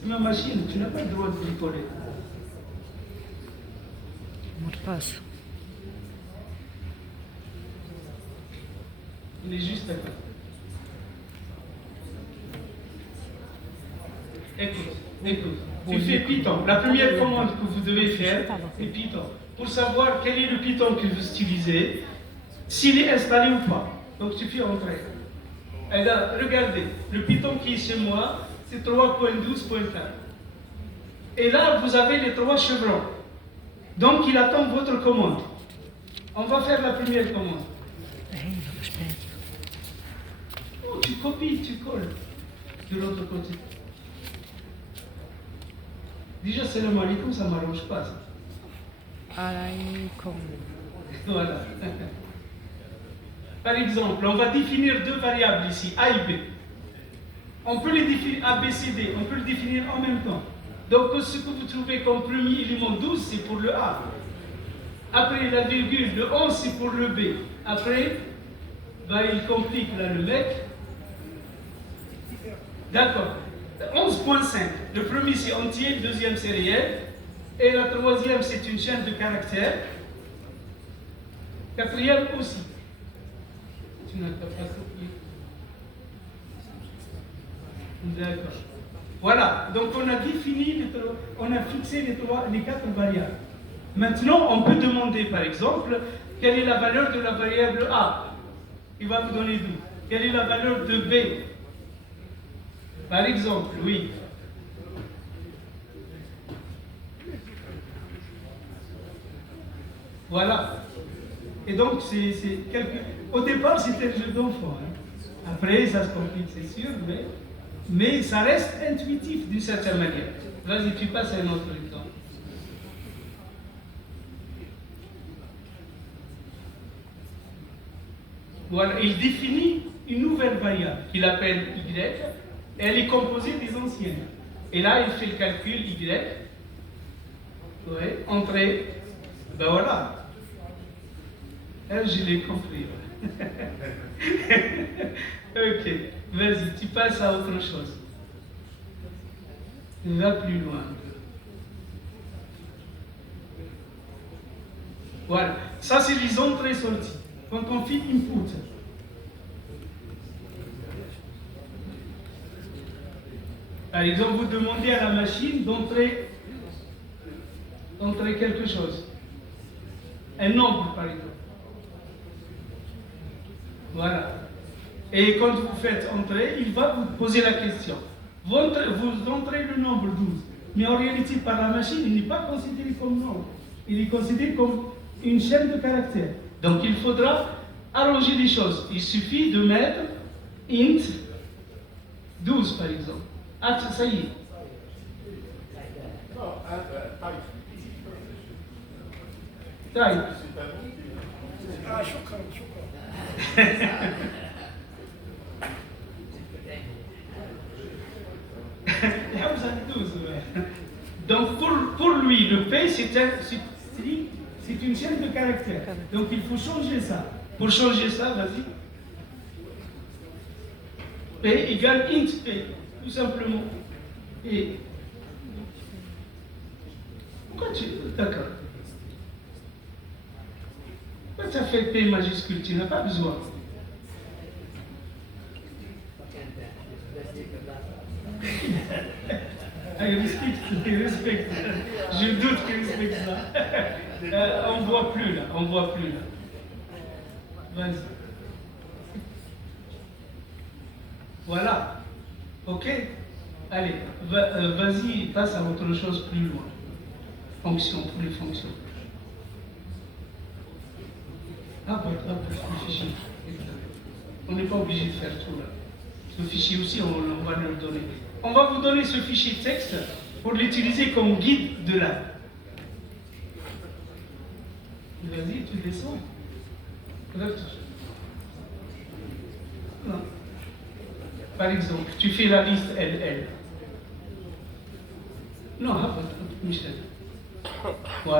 C'est ma machine, tu n'as pas le droit de bricoler. Mot de passe. Il est juste à côté. Écoute. Tu fais Python. La première commande que vous devez faire est Python. Pour savoir quel est le Python que vous utilisez, s'il est installé ou pas. Donc tu fais entrer. Et là, regardez, le Python qui est chez moi, c'est 3.12.4. Et là, vous avez les 3 chevrons. Donc il attend votre commande. On va faire la première commande. Oh, tu copies, tu colles de l'autre côté. Déjà, c'est le malicom, ça ne m'arrange pas. Ça. Alaikum. Voilà. Par exemple, on va définir 2 variables ici, A et B. On peut les définir A, B, C, D, on peut le définir en même temps. Donc, ce que vous trouvez comme premier élément 12, c'est pour le A. Après la virgule, le 11, c'est pour le B. Après, ben, il complique là le mec. D'accord. 11.5. Le premier, c'est entier, le deuxième, c'est réel. Et la troisième, c'est une chaîne de caractères. Quatrième aussi. Tu n'as pas copié. D'accord. Voilà. Donc, on a défini, on a fixé les 4 variables. Maintenant, on peut demander, par exemple, quelle est la valeur de la variable A. Il va vous donner 12. Quelle est la valeur de B? Par exemple, oui. Voilà. Et donc, au départ, c'était le jeu d'enfant. Hein. Après, ça se complique, c'est sûr, mais ça reste intuitif d'une certaine manière. Vas-y, tu passes à un autre exemple. Voilà, il définit une nouvelle variable qu'il appelle Y. Elle est composée des anciennes. Et là, il fait le calcul Y. Oui, entrée. Ben voilà. Je l'ai compris. Ok, vas-y, tu passes à autre chose. Va plus loin. Voilà. Ça, c'est les entrées-sorties. Quand on fait input. Par exemple, vous demandez à la machine d'entrer quelque chose. Un nombre, par exemple. Voilà. Et quand vous faites entrer, il va vous poser la question. Vous entrez le nombre 12. Mais en réalité, par la machine, il n'est pas considéré comme nombre. Il est considéré comme une chaîne de caractères. Donc il faudra arranger les choses. Il suffit de mettre int 12, par exemple. Ah, ça y est. Type. Ah, شكرا. Donc pour lui, le P, c'est une chaîne de caractères. Donc il faut changer ça. Pour changer ça, vas-y. P égale int P, tout simplement. Et pourquoi tu... D'accord. Pourquoi tu as fait P majuscule? Tu n'as pas besoin. Il respecte. Je doute qu'il respecte ça. On ne voit plus là. Vas-y. Voilà. Ok. Allez, vas-y, passe à autre chose plus loin. Fonction, pour les fonctions. Le fichier. On n'est pas obligé de faire tout là. Ce fichier aussi, on va le donner. On va vous donner ce fichier texte pour l'utiliser comme guide de l'app. Vas-y, tu descends. Non. Par exemple, tu fais la liste LL. Non, Michel. Voilà.